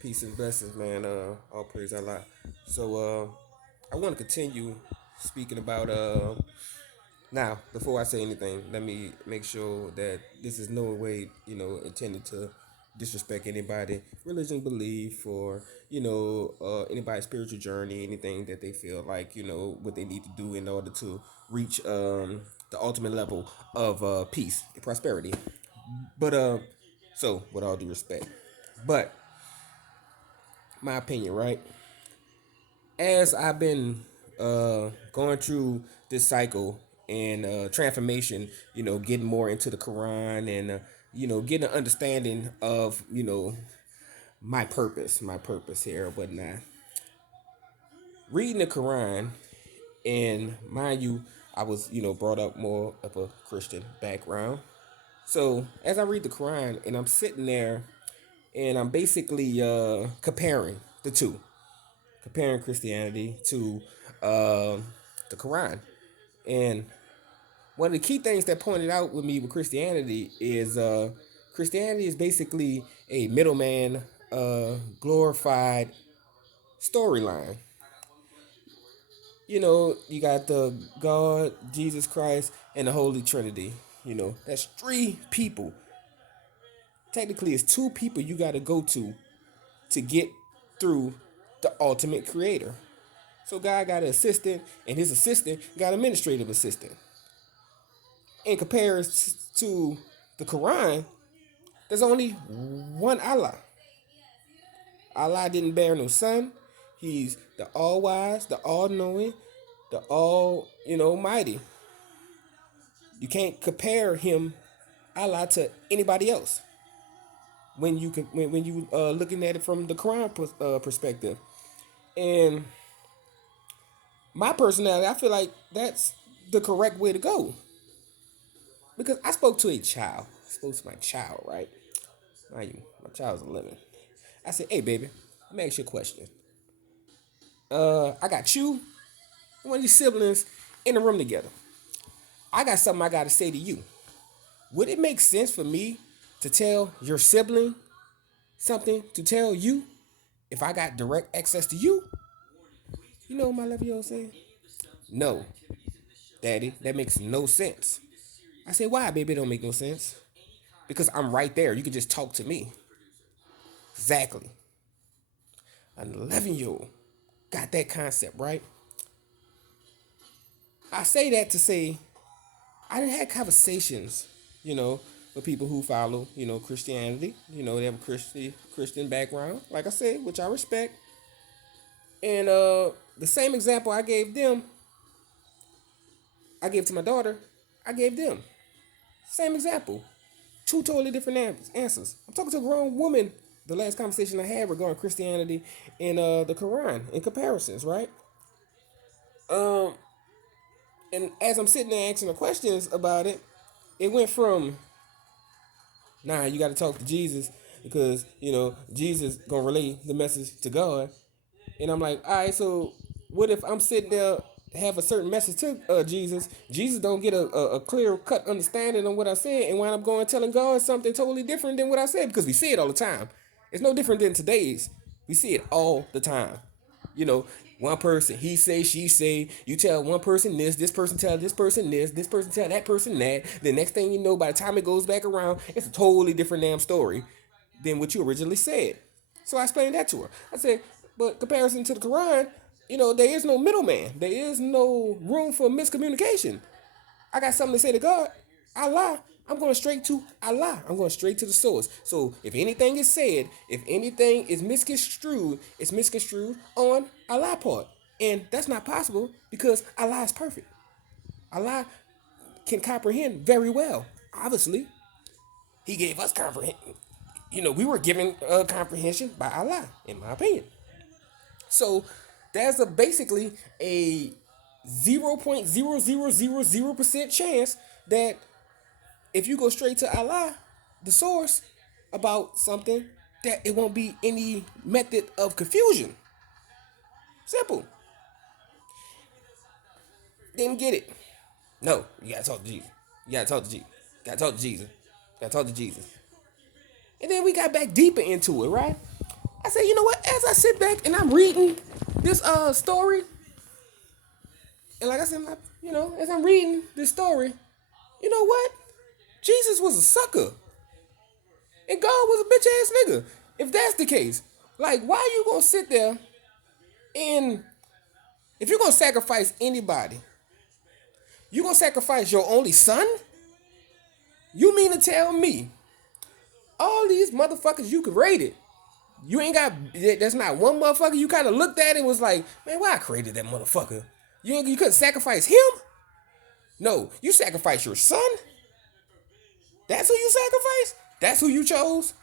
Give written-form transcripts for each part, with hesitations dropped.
Peace and blessings, man. All praise Allah. So, I want to continue speaking about. Now, before I say anything, let me make sure that this is no way, intended to disrespect anybody, religion, belief, or anybody's spiritual journey, anything that they feel like what they need to do in order to reach the ultimate level of peace and prosperity. But so with all due respect, but my opinion, right? As I've been going through this cycle and transformation, getting more into the Quran and getting an understanding of my purpose here or whatnot. Reading the Quran, and mind you, I was brought up more of a Christian background. So as I read the Quran and I'm sitting there and I'm basically comparing the two, comparing Christianity to uh, the Quran. And one of the key things that pointed out with me with Christianity is Christianity is basically a middleman, glorified storyline. You got the God, Jesus Christ, and the Holy Trinity. That's three people. Technically, it's two people you got to go to get through the ultimate creator. So God got an assistant, and his assistant got an administrative assistant. In comparison to the Quran, there's only one Allah. Allah didn't bear no son. He's the all wise, the all knowing, the all mighty. You can't compare him, Allah, to anybody else when you looking at it from the Quran perspective. And my personality, I feel like that's the correct way to go. Because I spoke to a child. I spoke to my child, right? My child's 11. I said, hey, baby, let me ask you a question. I got you and one of your siblings in the room together. I got something I got to say to you. Would it make sense for me to tell your sibling something to tell you if I got direct access to you? You know what my 11-year-old saying? No, daddy, that makes no sense. I said, why, baby? It don't make no sense. Because I'm right there. You can just talk to me. Exactly. An 11-year-old got that concept, right? I say that to say I done had conversations, with people who follow, Christianity. They have a Christian background, like I said, which I respect. And the same example I gave them, I gave to my daughter, I gave them. Same example. Two totally different answers. I'm talking to a grown woman. The last conversation I had regarding Christianity and the Quran in comparisons, right? Um, and as I'm sitting there asking the questions about it, it went from, nah, you got to talk to Jesus because Jesus gonna relay the message to God. And I'm like, all right, so what if I'm sitting there have a certain message to Jesus? Jesus don't get a clear cut understanding on what I said, and when I'm going telling God something totally different than what I said, because we see it all the time. It's no different than today's. We see it all the time. You know, one person, he say, she say, you tell one person this person tell this person tell that person that. The next thing you know, by the time it goes back around, it's a totally different damn story than what you originally said. So I explained that to her. I said, but comparison to the Quran, there is no middleman. There is no room for miscommunication. I got something to say to God, Allah. I'm going straight to Allah. I'm going straight to the source. So if anything is said, if anything is misconstrued, it's misconstrued on Allah part. And that's not possible because Allah is perfect. Allah can comprehend very well. Obviously, He gave us comprehension. We were given comprehension by Allah, in my opinion. So there's basically a 0.0000% chance that if you go straight to Allah, the source, about something, that it won't be any method of confusion. Simple. Didn't get it. No, you gotta talk to Jesus. You gotta talk to Jesus. Gotta talk to Jesus. Gotta talk to Jesus. And then we got back deeper into it, right? I said, you know what? As I sit back and I'm reading this story, and like I said, as I'm reading this story, you know what? Jesus was a sucker, and God was a bitch ass nigga. If that's the case, like, why are you gonna sit there and if you're gonna sacrifice anybody, you gonna sacrifice your only son? You mean to tell me all these motherfuckers you created, you ain't got, that's not one motherfucker you kind of looked at and was like, man, why I created that motherfucker? You couldn't sacrifice him? No, you sacrifice your son? That's who you sacrificed? That's who you chose?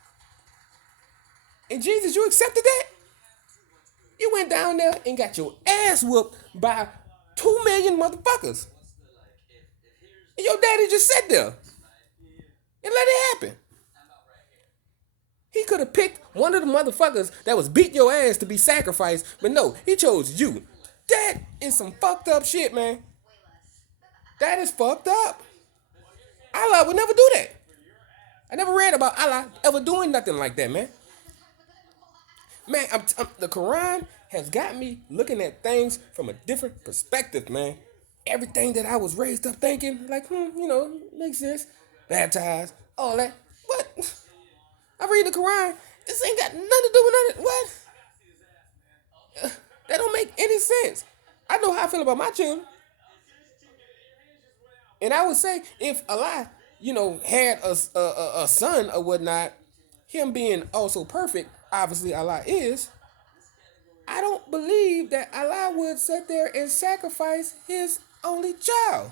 And Jesus, you accepted that? You went down there and got your ass whooped by 2 million motherfuckers. And your daddy just sat there and let it happen. He could have picked one of the motherfuckers that was beat your ass to be sacrificed, but no, he chose you. That is some fucked up shit, man. That is fucked up. Allah would never do that. I never read about Allah ever doing nothing like that, man. Man, the Quran has got me looking at things from a different perspective, man. Everything that I was raised up thinking, like, makes sense. Baptized, all that. What? I read the Quran. This ain't got nothing to do with nothing. What? That don't make any sense. I know how I feel about my children. And I would say if Allah, had a son or whatnot, him being also perfect, obviously Allah is, I don't believe that Allah would sit there and sacrifice his only child.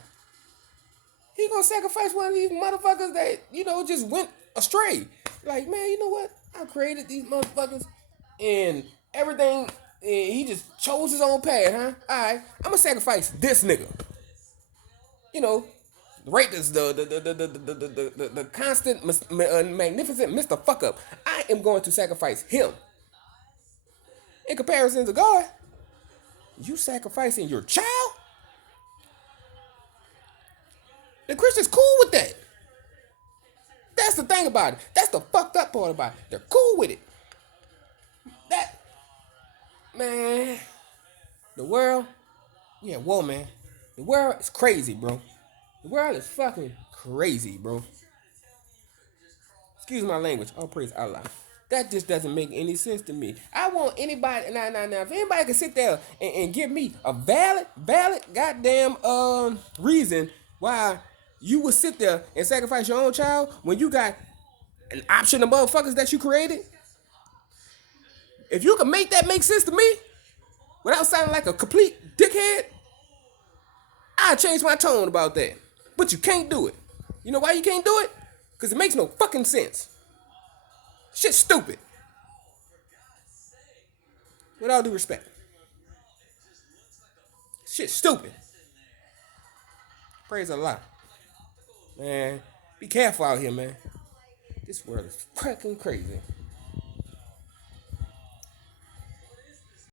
He gonna sacrifice one of these motherfuckers that, just went astray. Like, man, you know what? I created these motherfuckers and everything, and he just chose his own path, huh? Alright, I'm gonna sacrifice this nigga. Right, this the constant, magnificent Mr. Fuck Up. I am going to sacrifice him. In comparison to God, you sacrificing your child? The Christians cool with that. That's the thing about it. That's the fucked up part about it. They're cool with it. That, man, the world, whoa, man. The world is crazy, bro. The world is fucking crazy, bro. Excuse my language. Oh, praise Allah. That just doesn't make any sense to me. I want anybody, now, if anybody can sit there and give me a valid goddamn reason why you would sit there and sacrifice your own child when you got an option of motherfuckers that you created. If you can make that make sense to me without sounding like a complete dickhead, I'll change my tone about that. But you can't do it. You know why you can't do it? Because it makes no fucking sense. Shit's stupid. With all due respect. Shit's stupid. Praise Allah. Man, be careful out here, man. This world is fucking crazy.